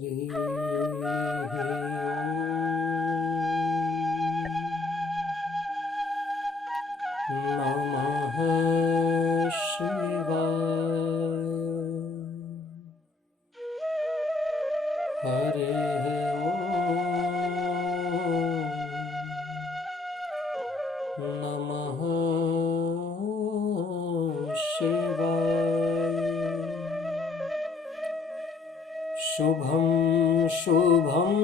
हरि नमः शिवाय। हरे नमः शिवाय। शुभं शुभं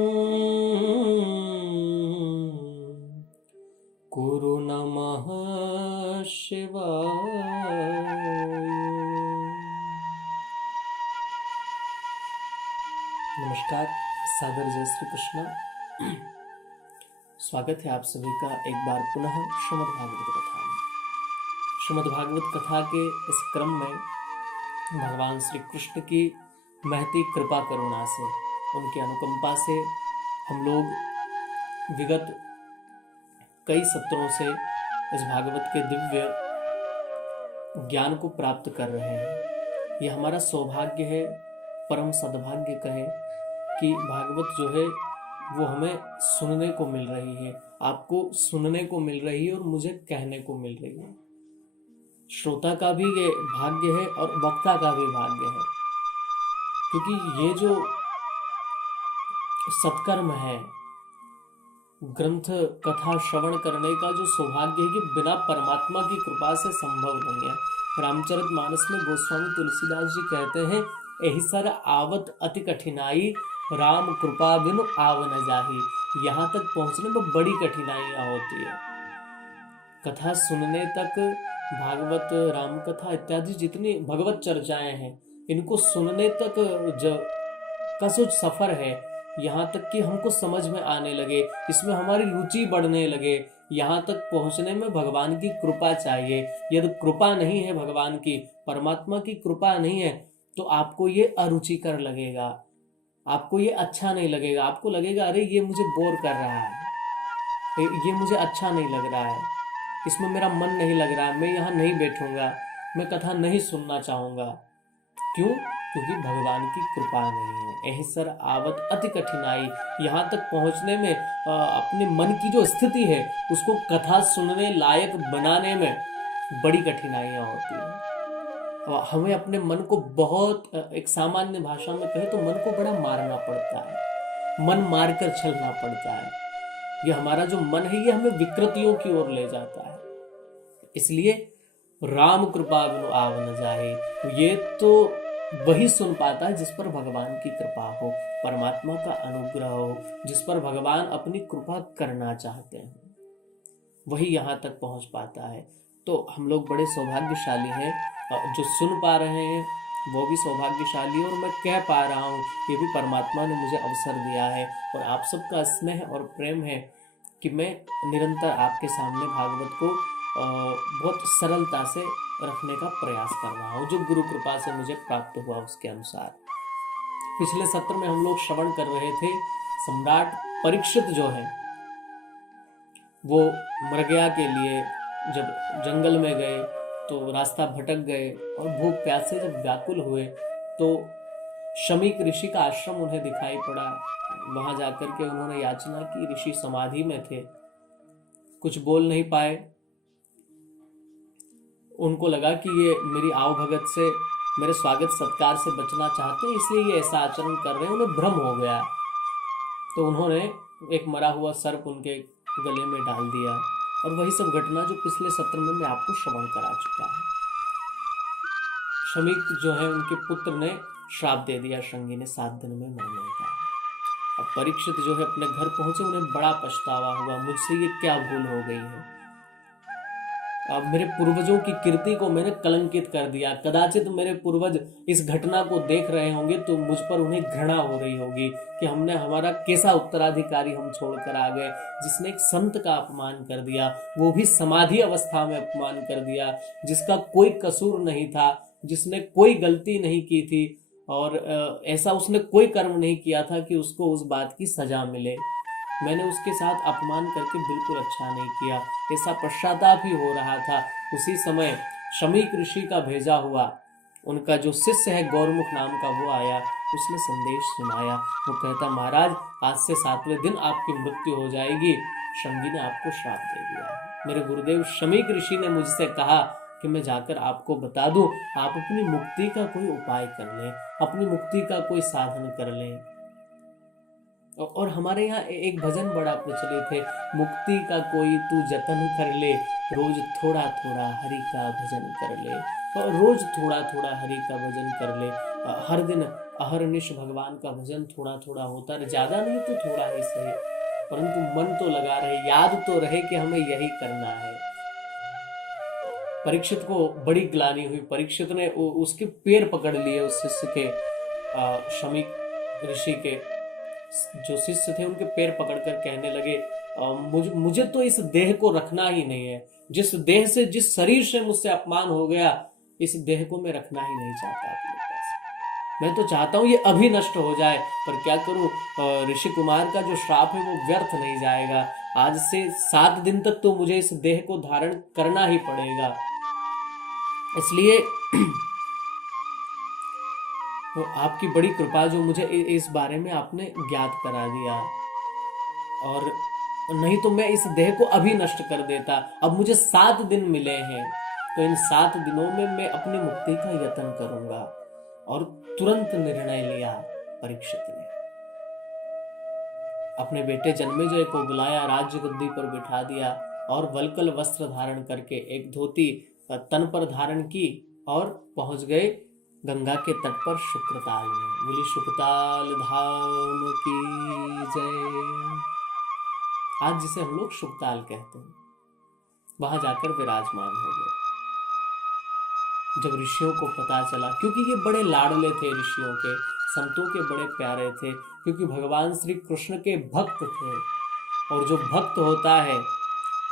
कुरु नमः शिवाय। नमस्कार, सादर जय श्री कृष्ण। स्वागत है आप सभी का एक बार पुनः श्रीमद् भागवत कथा में। श्रीमद् भागवत कथा के इस क्रम में भगवान श्री कृष्ण की महती कृपा करुणा से, उनकी अनुकंपा से हम लोग विगत कई सत्रों से इस भागवत के दिव्य ज्ञान को प्राप्त कर रहे हैं। यह हमारा सौभाग्य है, परम सद्भाग्य कहें कि भागवत जो है वो हमें सुनने को मिल रही है, आपको सुनने को मिल रही है और मुझे कहने को मिल रही है। श्रोता का भी ये भाग्य है और वक्ता का भी भाग्य है, क्योंकि ये जो सत्कर्म है, ग्रंथ कथा श्रवण करने का जो सौभाग्य है कि बिना परमात्मा की कृपा से संभव नहीं है। रामचरितमानस में गोस्वामी तुलसीदास जी कहते हैं, एहि सर आवत अति कठिनाई, राम कृपा बिनु आव न जाही। यहाँ तक पहुंचने में बड़ी कठिनाइयां होती है। कथा सुनने तक, भागवत, राम कथा इत्यादि जितनी भगवत चर्चाएं हैं, इनको सुनने तक का जो सफर है, यहाँ तक कि हमको समझ में आने लगे, इसमें हमारी रुचि बढ़ने लगे, यहाँ तक पहुंचने में भगवान की कृपा चाहिए। यदि कृपा नहीं है भगवान की, परमात्मा की कृपा नहीं है, तो आपको ये अरुचिकर लगेगा, आपको ये अच्छा नहीं लगेगा। आपको लगेगा अरे ये मुझे बोर कर रहा है, ये मुझे अच्छा नहीं लग रहा है, इसमें मेरा मन नहीं लग रहा है, मैं यहाँ नहीं बैठूंगा, मैं कथा नहीं सुनना चाहूंगा। क्यों? क्योंकि भगवान की कृपा नहीं है। एहि सर आवत अति कठिनाई, यहाँ तक पहुँचने में अपने मन की जो स्थिति है उसको कथा सुनने लायक बनाने में बड़ी कठिनाइयाँ होती हैं। हमें अपने मन को बहुत, एक सामान्य भाषा में कहे तो मन को बड़ा मारना पड़ता है, मन मारकर चलना पड़ता है। ये हमारा जो मन है ये हमें विकृतियों की ओर ले जाता है। इसलिए राम कृपा बिनु आव न जाहे, ये तो वही सुन पाता है जिस पर भगवान की कृपा हो, परमात्मा का अनुग्रह हो, जिस पर भगवान अपनी कृपा करना चाहते हैं, वही यहाँ तक पहुँच पाता है। तो हम लोग बड़े सौभाग्यशाली हैं, जो सुन पा रहे हैं वो भी सौभाग्यशाली, और मैं कह पा रहा हूँ, ये भी परमात्मा ने मुझे अवसर दिया है। और आप सबका स्नेह और प्रेम है कि मैं निरंतर आपके सामने भागवत को बहुत सरलता से रखने का प्रयास कर रहा हूँ, जो गुरु कृपा से मुझे प्राप्त हुआ उसके अनुसार। पिछले सत्र में हम लोग श्रवण कर रहे थे, सम्राट परीक्षित जो है वो मृगया के लिए जब जंगल में गए तो रास्ता भटक गए और भूख प्यास से जब व्याकुल हुए तो शमीक ऋषि का आश्रम उन्हें दिखाई पड़ा। वहां जाकर के उन्होंने याचना की। ऋषि समाधि में थे, कुछ बोल नहीं पाए। उनको लगा कि ये मेरी आवभगत से, मेरे स्वागत सत्कार से बचना चाहते हैं, इसलिए ये ऐसा आचरण कर रहे हैं। उन्हें भ्रम हो गया तो उन्होंने एक मरा हुआ सर्प उनके गले में डाल दिया, और वही सब घटना जो पिछले सत्र में मैं आपको श्रवण करा चुका हूं। शमीक जो है उनके पुत्र ने श्राप दे दिया श्रृंगी ने 7 दिन में मरने का। अब परीक्षित जो है अपने घर पहुंचे, उन्हें बड़ा पछतावा हुआ, मुझसे ये क्या भूल हो गई है, अब मेरे पूर्वजों की कीर्ति को मैंने कलंकित कर दिया। कदाचित मेरे पूर्वज इस घटना को देख रहे होंगे तो मुझ पर उन्हें घृणा हो रही होगी कि हमने, हमारा कैसा उत्तराधिकारी हम छोड़कर आ गए, जिसने एक संत का अपमान कर दिया, वो भी समाधि अवस्था में अपमान कर दिया, जिसका कोई कसूर नहीं था, जिसने कोई गलती नहीं की थी, और ऐसा उसने कोई कर्म नहीं किया था कि उसको उस बात की सजा मिले। मैंने उसके साथ अपमान करके बिल्कुल अच्छा नहीं किया, ऐसा पश्चाताप ही हो रहा था। उसी समय शमीक ऋषि का भेजा हुआ उनका जो शिष्य है गौरमुख नाम का वो आया, उसने संदेश सुनाया। वो कहता महाराज आज से 7वें दिन आपकी मृत्यु हो जाएगी, शंगी ने आपको श्राप दे दिया। मेरे गुरुदेव शमीक ऋषि ने मुझसे कहा कि मैं जाकर आपको बता दूं, आप अपनी मुक्ति का कोई उपाय कर लें, अपनी मुक्ति का कोई साधन कर लें। और हमारे यहाँ एक भजन बड़ा प्रचलित है, मुक्ति का कोई तू जतन कर ले, रोज थोड़ा थोड़ा हरि का भजन कर ले। और रोज थोड़ा थोड़ा हरि का भजन कर ले, हर दिन अहरनिश भगवान का भजन थोड़ा थोड़ा होता रहे, ज्यादा नहीं तो थोड़ा ही सही, परंतु मन तो लगा रहे, याद तो रहे कि हमें यही करना है। परीक्षित को बड़ी ग्लानि हुई, परीक्षित ने उसके पैर पकड़ लिए, उस शिष्य के, शमीक ऋषि के जो शिष्य थे उनके पैर पकड़कर कहने लगे मुझे तो इस देह को रखना ही नहीं है, जिस देह से, जिस शरीर से मुझसे अपमान हो गया, इस देह को मैं रखना ही नहीं चाहता अपने पास। मैं तो चाहता हूं ये अभी नष्ट हो जाए, पर क्या करूं, ऋषि कुमार का जो श्राप है वो व्यर्थ नहीं जाएगा। आज से 7 दिन तक तो मुझे इस देह को धारण करना ही पड़ेगा। इसलिए तो आपकी बड़ी कृपा जो मुझे इस बारे में आपने ज्ञात करा दिया, और नहीं तो मैं इस देह को अभी नष्ट कर देता। अब मुझे 7 दिन मिले हैं, तो इन 7 दिनों में मैं अपनी मुक्ति का यत्न करूंगा। और तुरंत निर्णय लिया परीक्षित ने, अपने बेटे जन्मेजय को बुलाया, राज्य गद्दी पर बिठा दिया और वल्कल वस्त्र धारण करके एक धोती तन पर धारण की और पहुंच गए गंगा के तट पर शुक्रताल में। बोली शुक्रताल धाम की जय। आज जिसे हम लोग शुक्रताल कहते हैं, वहां जाकर विराजमान हो गए। जब ऋषियों को पता चला, क्योंकि ये बड़े लाडले थे ऋषियों के, संतों के बड़े प्यारे थे, क्योंकि भगवान श्री कृष्ण के भक्त थे, और जो भक्त होता है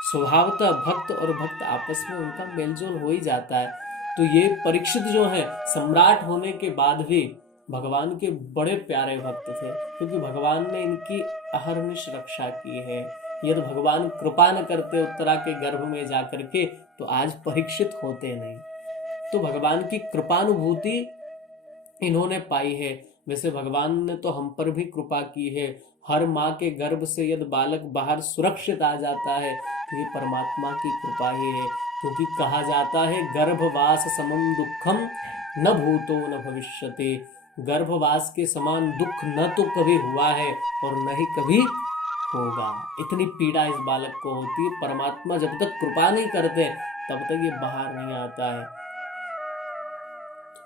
स्वभावतः भक्त और भक्त आपस में उनका मेलजोल हो ही जाता है। तो ये परीक्षित जो है सम्राट होने के बाद भी भगवान के बड़े प्यारे भक्त थे, क्योंकि भगवान ने इनकी अहर्निश रक्षा की है। यदि भगवान कृपा न करते उत्तरा के गर्भ में जाकर के, तो आज परीक्षित होते नहीं। तो भगवान की कृपानुभूति इन्होंने पाई है। वैसे भगवान ने तो हम पर भी कृपा की है। हर माँ के गर्भ से यदि बालक बाहर सुरक्षित आ जाता है तो ये परमात्मा की कृपा ही है, क्योंकि कहा जाता है गर्भवास समम दुखम न भूतो न भविष्यते। गर्भवास के समान दुख न तो कभी हुआ है और न ही कभी होगा। इतनी पीड़ा इस बालक को होती है। परमात्मा जब तक कृपा नहीं करते तब तक ये बाहर नहीं आता है।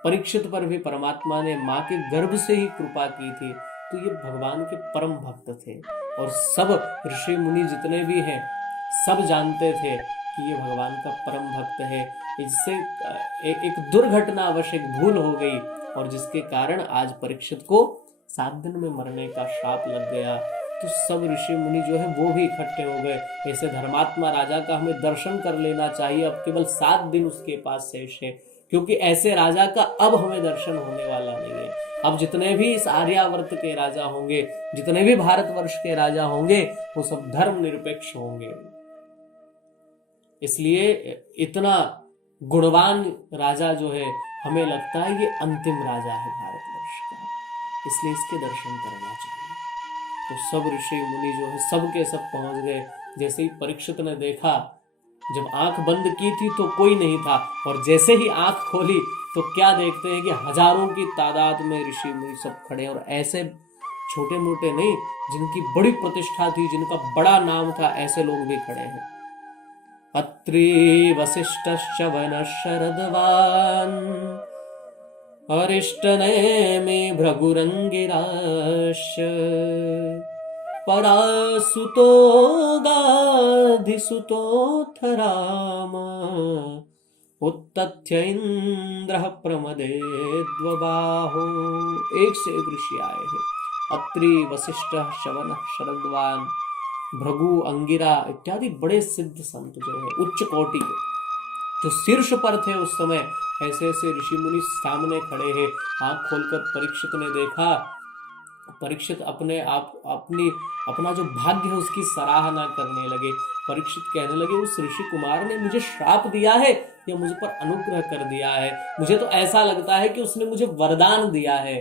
परीक्षित पर भी परमात्मा ने माँ के गर्भ से ही कृपा की थी। तो ये भगवान के परम भक्त थे, और सब ऋषि मुनि जितने भी हैं सब जानते थे कि ये भगवान का परम भक्त है। इससे एक दुर्घटनावश एक भूल हो गई, और जिसके कारण आज परीक्षित को 7 दिन में मरने का श्राप लग गया। तो सब ऋषि मुनि जो है वो भी इकट्ठे हो गए। ऐसे धर्मात्मा राजा का हमें दर्शन कर लेना चाहिए। अब केवल 7 दिन उसके पास शेष है, क्योंकि ऐसे राजा का अब हमें दर्शन होने वाला नहीं है। अब जितने भी इस आर्यावर्त के राजा होंगे, जितने भी भारतवर्ष के राजा होंगे, वो सब धर्म निरपेक्ष होंगे। इसलिए इतना गुणवान राजा जो है, हमें लगता है ये अंतिम राजा है भारतवर्ष का, इसलिए इसके दर्शन करना चाहिए। तो सब ऋषि मुनि जो है सब के सब पहुंच गए। जैसे ही परीक्षित ने देखा, जब आंख बंद की थी तो कोई नहीं था, और जैसे ही आंख खोली तो क्या देखते हैं कि हजारों की तादाद में ऋषि मुनि सब खड़े, और ऐसे छोटे मोटे नहीं, जिनकी बड़ी प्रतिष्ठा थी, जिनका बड़ा नाम था, ऐसे लोग भी खड़े हैं। अत्रि वसिष्ठश्च वनः शरद्वान् अरिष्टनेमि भृगुरंगिराश्च परासुतो गाधिसुतोऽथ राम उत्तथ्य इंद्रः प्रमदेद्वबाहो। एक से एक ऋषि आए हैं। अत्रि वसिष्ठ शवनः शरद्वान भृगु अंगिरा इत्यादि बड़े सिद्ध संत जो है उच्च कोटि के, जो शीर्ष पर थे उस समय, ऐसे ऐसे ऋषि मुनि सामने खड़े हैं। आंख खोलकर परीक्षित ने देखा परीक्षित अपना जो भाग्य है उसकी सराहना करने लगे। परीक्षित कहने लगे, उस ऋषि कुमार ने मुझे श्राप दिया है या मुझ पर अनुग्रह कर दिया है? मुझे तो ऐसा लगता है कि उसने मुझे वरदान दिया है,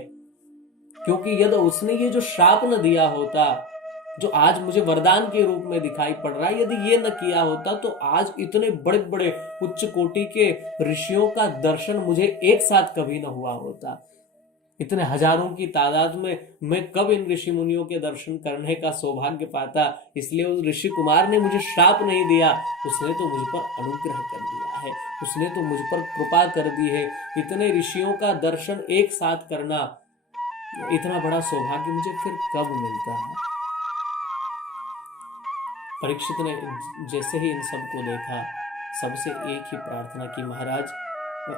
क्योंकि यदि उसने ये जो श्राप न दिया होता, जो आज मुझे वरदान के रूप में दिखाई पड़ रहा है, यदि ये न किया होता तो आज इतने बड़े बड़े उच्च कोटि के ऋषियों का दर्शन मुझे एक साथ कभी न हुआ होता। इतने हजारों की तादाद में मैं कब इन ऋषि मुनियों के दर्शन करने का सौभाग्य पाता। इसलिए उस ऋषि कुमार ने मुझे श्राप नहीं दिया, उसने तो मुझ पर अनुग्रह कर दिया है, उसने तो मुझ पर कृपा कर दी है। इतने ऋषियों का दर्शन एक साथ करना, इतना बड़ा सौभाग्य मुझे फिर कब मिलता है। परीक्षित ने जैसे ही इन सबको देखा, सबसे एक ही प्रार्थना की, महाराज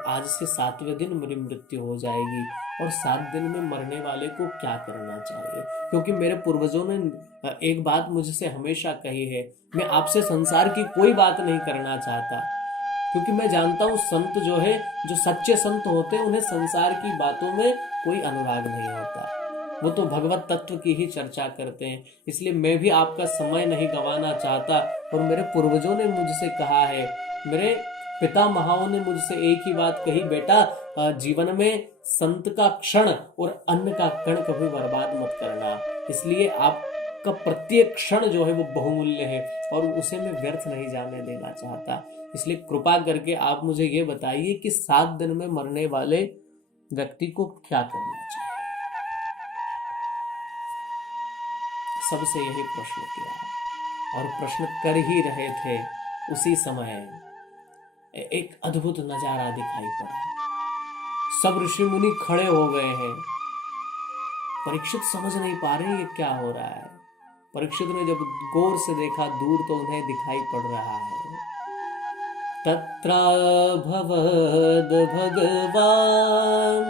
आज से 7वें दिन मेरी मृत्यु हो जाएगी, और 7 दिन में मरने वाले को क्या करना चाहिए? क्योंकि मेरे पूर्वजों ने एक बात मुझसे हमेशा कही है, मैं आपसे संसार की कोई बात नहीं करना चाहता, क्योंकि मैं जानता हूं संत जो है, जो सच्चे संत होते हैं, उन्हें संसार की बातों में कोई अनुराग नहीं होता, वो तो भगवत तत्व की ही चर्चा करते हैं। इसलिए मैं भी आपका समय नहीं गंवाना चाहता। और मेरे पूर्वजों ने मुझसे कहा है, मेरे पितामहाओं ने मुझसे एक ही बात कही, बेटा जीवन में संत का क्षण और अन्न का कण कभी बर्बाद मत करना। इसलिए आपका प्रत्येक क्षण जो है वो बहुमूल्य है, और उसे मैं व्यर्थ नहीं जाने देना चाहता। इसलिए कृपा करके आप मुझे ये बताइए कि 7 दिन में मरने वाले व्यक्ति को क्या करना चाहिए। सबसे यही प्रश्न किया, और प्रश्न कर ही रहे थे, उसी समय एक अद्भुत नजारा दिखाई पड़ा। सब ऋषि मुनि खड़े हो गए हैं। परीक्षित समझ नहीं पा रहे ये क्या हो रहा है। परीक्षित ने जब गौर से देखा दूर, तो उन्हें दिखाई पड़ रहा है, तत्राभवद भगवान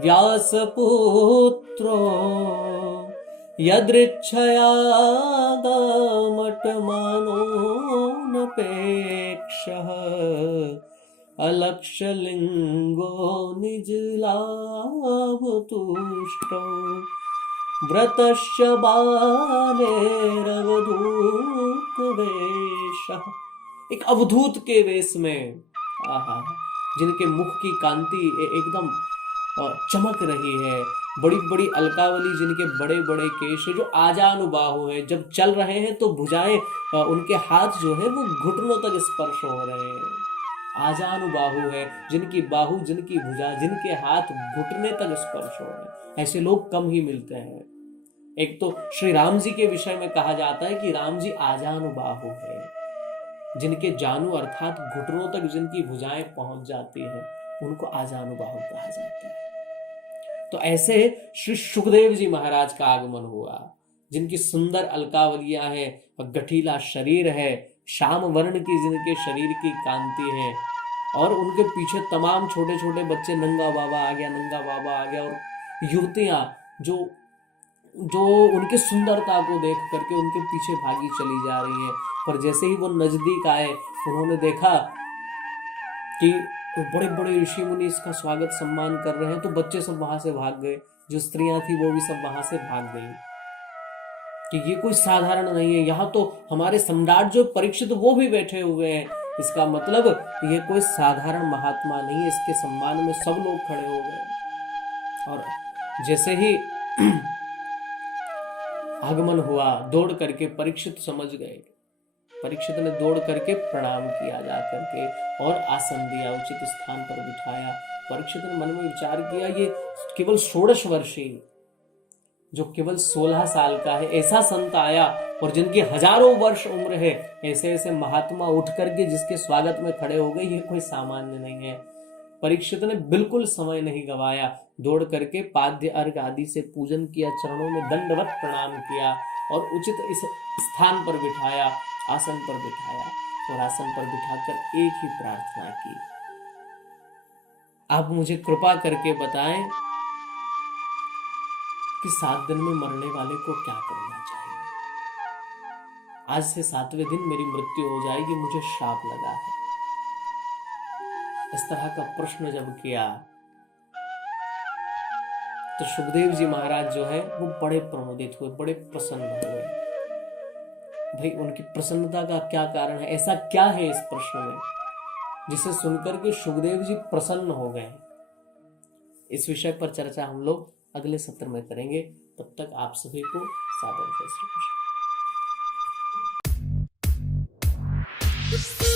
व्यासपुत्रो यदृच्छया गामटमानोऽनपेक्षः अलक्ष्यलिङ्गो निजलाभतुष्टौ व्रतश्च बालेरवधूतवेशः। एक अवधूत के वेश में, आहा, जिनके मुख की कांति एकदम चमक रही है, बड़ी बड़ी अलकावली, जिनके बड़े बड़े केश है, जो आजानुबाहु है, जब चल रहे हैं तो भुजाएं, उनके हाथ जो है वो घुटनों तक स्पर्श हो रहे हैं। आजानुबाहु है, जिनकी बाहु, जिनकी भुजा, जिनके हाथ घुटने तक स्पर्श हो रहे हैं। ऐसे लोग कम ही मिलते हैं। एक तो श्री राम जी के विषय में कहा जाता है कि राम जी आजानुबाहु है, जिनके जानू अर्थात घुटनों तक जिनकी भुजाएं पहुंच जाती है, उनको आजानुबाहु कहा जाता है। तो ऐसे श्री सुखदेव जी महाराज का आगमन हुआ, जिनकी सुंदर अलकावलियां हैं, गठीला शरीर है, श्याम वर्ण की जिनके शरीर की कांति है, और उनके पीछे तमाम छोटे छोटे बच्चे, नंगा बाबा आ गया, नंगा बाबा आ गया, और युवतियां जो उनकी सुंदरता को देख करके उनके पीछे भागी चली जा रही हैं। पर जैसे ही वो नजदीक आए, उन्होंने देखा कि बड़े बड़े ऋषि मुनि इसका स्वागत सम्मान कर रहे हैं, तो बच्चे सब वहां से भाग गए, जो स्त्रियां थी वो भी सब वहां से भाग गई कि ये कोई साधारण नहीं है, यहाँ तो हमारे सम्राट जो परीक्षित वो भी बैठे हुए हैं, इसका मतलब ये कोई साधारण महात्मा नहीं है। इसके सम्मान में सब लोग खड़े हो गए। और जैसे ही आगमन हुआ, दौड़ करके परीक्षित समझ गए, परीक्षित ने दौड़ करके प्रणाम किया जा करके, और आसन दिया, उचित स्थान पर बिठाया। परीक्षित ने मन में विचार किया, ये केवल 16 वर्षीय, जो केवल 16 साल का है, ऐसा संत आया, और जिनकी हजारों वर्ष उम्र है, ऐसे ऐसे महात्मा उठ करके जिसके स्वागत में खड़े हो गए, ये कोई सामान्य नहीं है। परीक्षित ने बिल्कुल समय नहीं गवाया, दौड़ करके पाद्य अर्घ आदि से पूजन किया, चरणों में दंडवत प्रणाम किया, और उचित इस स्थान पर बिठाया, आसन पर बिठाया, और आसन पर बिठाकर एक ही प्रार्थना की, आप मुझे कृपा करके बताएं कि 7 दिन में मरने वाले को क्या करना चाहिए। आज से 7वें दिन मेरी मृत्यु हो जाएगी, मुझे श्राप लगा है। इस तरह का प्रश्न जब किया, तो सुखदेव जी महाराज जो है वो बड़े प्रमोदित हुए, बड़े प्रसन्न हो गए। भाई उनकी प्रसन्नता का क्या कारण है, ऐसा क्या है इस प्रश्न में जिसे सुनकर के सुखदेव जी प्रसन्न हो गए। इस विषय पर चर्चा हम लोग अगले सत्र में करेंगे। तब तक आप सभी को सादर जय श्री कृष्ण।